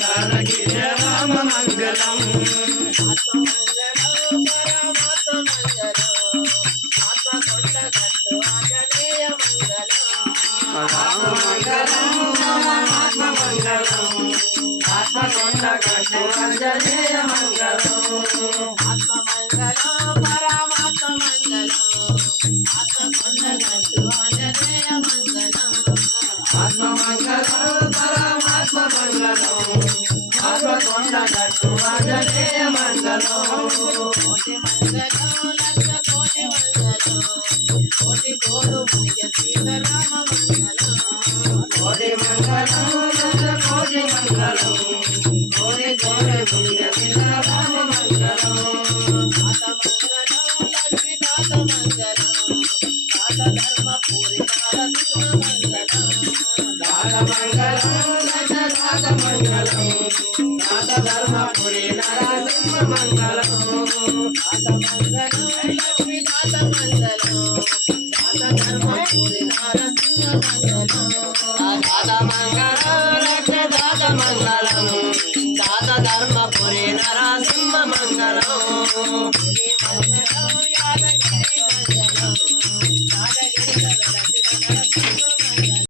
जानकी जय राम मंगलम आत्ममंगलम परमात्म मंगलम आत्मकोट गट्टु आंजनेय मंगलम आत्ममंगलम परमात्म मंगलम आत्मकोट गट्टु आंजनेय मंगलम कोटि मंगलम लक्ष कोटि मंगलम कोटि कोडु मुझ सीताराम मंगलम कोटि मंगलम लक्ष कोटि मंगलम कोटि कोडु मुझ सीताराम मंगलम दाता मंगलम लक्ष्मी दाता मंगलम दाता धर्म पूरी नारसिंह मंगलम दाता मंगलम लक्ष दाता मंगलम दाता धर्म पुरी नरसिंह मंगलम दाता मंगलम लक्ष्मी दाता मंगलम दाता धर्म पूरी नारसिंह मंगलम दाता मंगलम लक्ष दाता मंगलम दाता धर्म पुरी नरसिंह मंगलम मंगलम